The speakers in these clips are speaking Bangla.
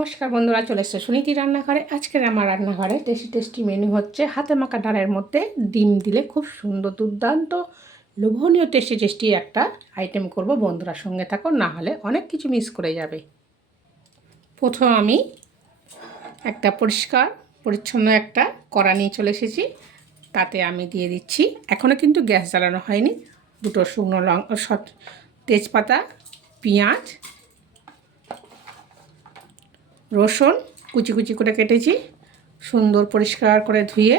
নমস্কার বন্ধুরা, চলে এসছে সুনীতি রান্নাঘরে। আজকের আমার রান্নাঘরে টেস্টি টেস্টি মেনু হচ্ছে হাতে মাখা ডালের মধ্যে ডিম দিলে খুব সুন্দর, দুর্দান্ত, লোভনীয় টেস্টি টেস্টি একটা আইটেম করব। বন্ধুরা সঙ্গে থাকো, না হলে অনেক কিছু মিস করে যাবে। প্রথম আমি একটা পরিষ্কার, পরিচ্ছন্ন একটা কড়া নিয়ে চলে এসেছি। তাতে আমি দিয়ে দিচ্ছি এখনও কিন্তু গ্যাস জ্বালানো হয়নি, দুটো শুকনো লং সত- তেজপাতা, পেঁয়াজ রসুন কুচি কুচি করে কেটেছি, সুন্দর পরিষ্কার করে ধুয়ে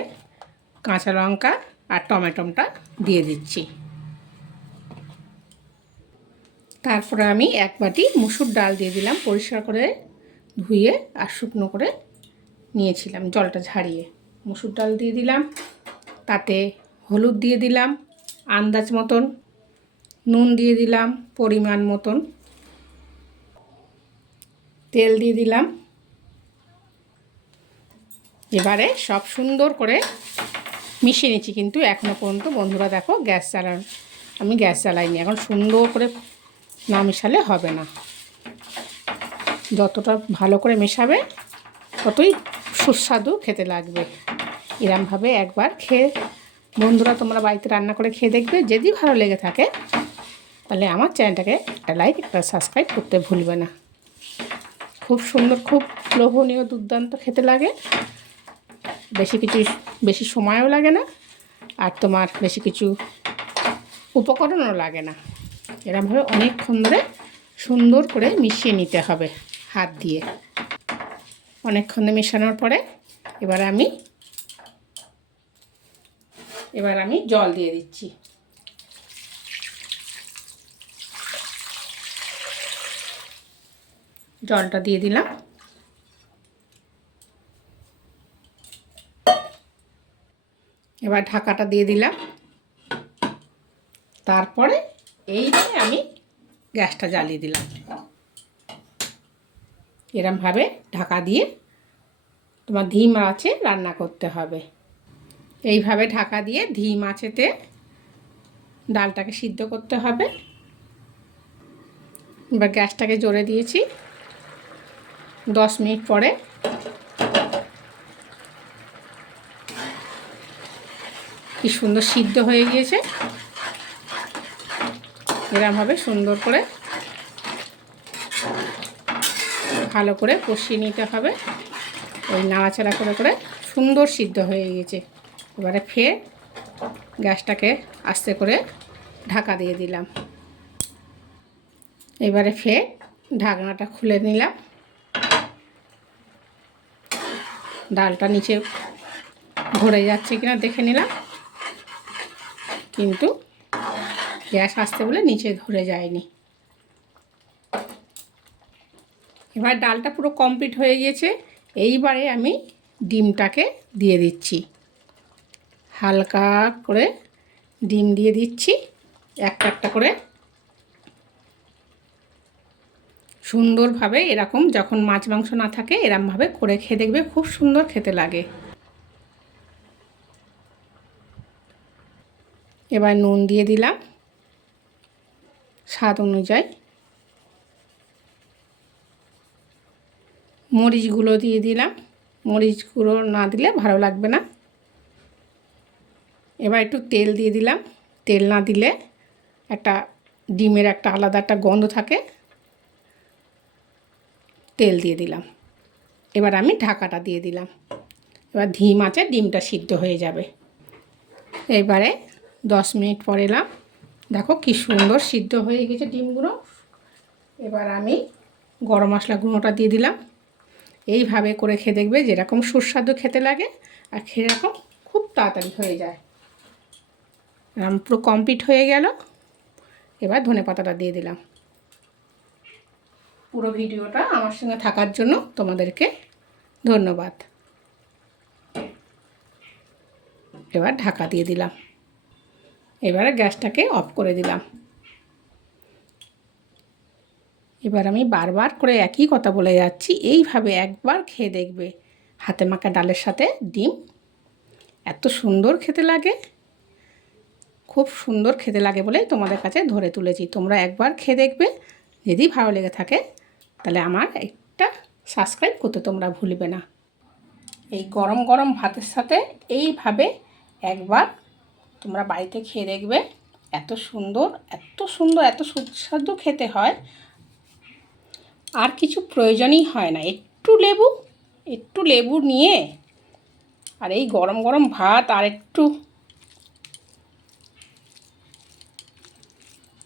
কাঁচা লঙ্কা আর টমেটোমটা দিয়ে দিচ্ছি। তারপরে আমি এক বাটি মুসুর ডাল দিয়ে দিলাম পরিষ্কার করে ধুয়ে আর শুকনো করে নিয়েছিলাম জলটা ঝাড়িয়ে। মুসুর ডাল দিয়ে দিলাম, তাতে হলুদ দিয়ে দিলাম, আন্দাজ মতন, নুন দিয়ে দিলাম, পরিমাণ মতন, তেল দিয়ে দিলাম এবারে সব সুন্দর করে মিশিয়ে নিচ্ছি, কিন্তু এখনও পর্যন্ত বন্ধুরা দেখো গ্যাস জ্বালান আমি গ্যাস জ্বালাইনি এখন সুন্দর করে না মেশালে হবে না। যতটা ভালো করে মেশাবে, ততই সুস্বাদু খেতে লাগবে। এরমভাবে একবার খেয়ে, বন্ধুরা তোমরা বাড়িতে রান্না করে খেয়ে দেখবে, যদি ভালো লেগে থাকে, তাহলে আমার চ্যানেলটাকে একটা লাইক, একটা সাবস্ক্রাইব করতে ভুলবে না। খুব সুন্দর, খুব লোভনীয়, দুর্দান্ত খেতে লাগে। বেশি কিছু বেশি সময়ও লাগে না আর তোমার বেশি কিছু উপকরণও লাগে না। এরমভাবে অনেকক্ষণ ধরে সুন্দর করে মিশিয়ে নিতে হবে হাত দিয়ে। অনেকক্ষণ মেশানোর পরে এবার আমি এবার আমি জল দিয়ে দিচ্ছি। জলটা দিয়ে দিলাম। এবার ঢাকাটা দিয়ে দিলাম। তারপরে এই এইভাবে আমি গ্যাসটা জ্বালিয়ে দিলাম। এরমভাবে ঢাকা দিয়ে তোমার ধিম আছে রান্না করতে হবে। এইভাবে ঢাকা দিয়ে ধিম আছেতে ডালটাকে সিদ্ধ করতে হবে। এবার গ্যাসটাকে জোরে দিয়েছি। দশ মিনিট পরে কি সুন্দর সিদ্ধ হয়ে গিয়েছে। এরমভাবে সুন্দর করে ভালো করে কষিয়ে নিতে হবে। ওই নাড়াচাড়া করে করে সুন্দর সিদ্ধ হয়ে গিয়েছে। এবারে ফের গ্যাসটাকে আস্তে করে ঢাকা দিয়ে দিলাম। এবারে ফের ঢাকনাটা খুলে নিলাম। ডালটা নিচে ধরে যাচ্ছে কিনা দেখে নিলাম। কিন্তু গ্যাস আসতে বলে নিচে ধরে যায়নি। এবার ডালটা পুরো কমপ্লিট হয়ে গিয়েছে এইবারে আমি ডিমটাকে দিয়ে দিচ্ছি। হালকা করে ডিম দিয়ে দিচ্ছি। একটা একটা করে। সুন্দরভাবে এরকম যখন মাছ মাংস না থাকে, এরমভাবে করে খেয়ে দেখবে খুব সুন্দর খেতে লাগে। এবার নুন দিয়ে দিলাম। স্বাদ অনুযায়ী। মরিচগুলো দিয়ে দিলাম। মরিচগুলো না দিলে ভালো লাগবে না। এবার একটু তেল দিয়ে দিলাম। তেল না দিলে একটা ডিমের একটা আলাদা একটা গন্ধ থাকে। তেল দিয়ে দিলাম। এবার আমি ঢাকাটা দিয়ে দিলাম। এবার ধিম আছে, ডিমটা সিদ্ধ হয়ে যাবে। এবারে দশ মিনিট পর এলাম। দেখো কি সুন্দর সিদ্ধ হয়ে গেছে ডিমগুলো। এবার আমি গরম মশলা গুঁড়োটা দিয়ে দিলাম। এইভাবে করে খেয়ে দেখবে যেরকম সুস্বাদু খেতে লাগে আর সেরকম খুব তাড়াতাড়ি হয়ে যায়। এরকম পুরো কমপ্লিট হয়ে গেল। এবার ধনে পাতাটা দিয়ে দিলাম। পুরো ভিডিওটা আমার সঙ্গে থাকার জন্য তোমাদেরকে ধন্যবাদ। এবার ঢাকা দিয়ে দিলাম। এবারে গ্যাসটাকে অফ করে দিলাম। এবার আমি বারবার করে একই কথা বলে যাচ্ছি, এইভাবে একবার খেয়ে দেখবে। হাতে মাখা ডালের সাথে ডিম এত সুন্দর খেতে লাগে, খুব সুন্দর খেতে লাগে বলেই তোমাদের কাছে ধরে তুলেছি। তোমরা একবার খেয়ে দেখবে, যদি ভালো লেগে থাকে তাহলে আমার একটা সাবস্ক্রাইব করতে তোমরা ভুলবে না। এই গরম গরম ভাতের সাথে এইভাবে একবার তোমরা বাড়িতে খেয়ে দেখবে, এত সুন্দর এত সুন্দর, এত সুস্বাদু খেতে হয়। আর কিছু প্রয়োজনই হয় না। একটু লেবু একটু লেবু নিয়ে, আর এই গরম গরম ভাত আর একটু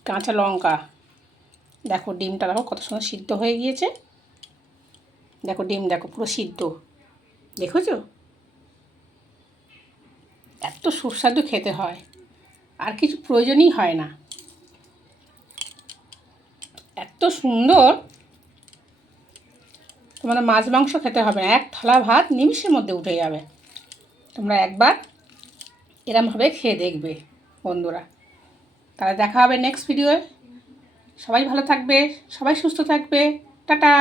কাঁচা লঙ্কা। দেখো ডিমটা দেখো কত সুন্দর সিদ্ধ হয়ে গিয়েছে। দেখো ডিম দেখো পুরো সিদ্ধ। দেখেছ? এত সুস্বাদু খেতে হয়। আর কিছু প্রয়োজনই হয় না। এত সুন্দর। তোমাদের মাছ মাংস খেতে হবে না। এক থালা ভাত নিমিষের মধ্যে উঠে যাবে। তোমরা একবার এরমভাবে খেয়ে দেখবে, বন্ধুরা। তাহলে দেখা হবে নেক্সট ভিডিওয়ে সবাই ভালো থাকবে, সবাই সুস্থ থাকবে। টাটা!